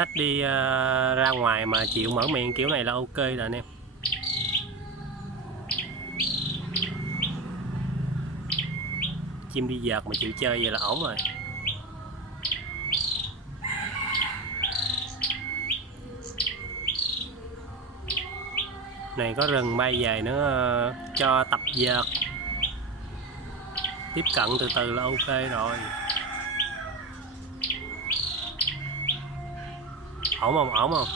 xách đi ra ngoài mà chịu mở miệng kiểu này là ok rồi anh em. Chim đi vợt mà chịu chơi vậy là ổn rồi. Này có rừng bay về nữa, cho tập vợt tiếp cận từ từ là ok rồi. Ổn không, ổn không?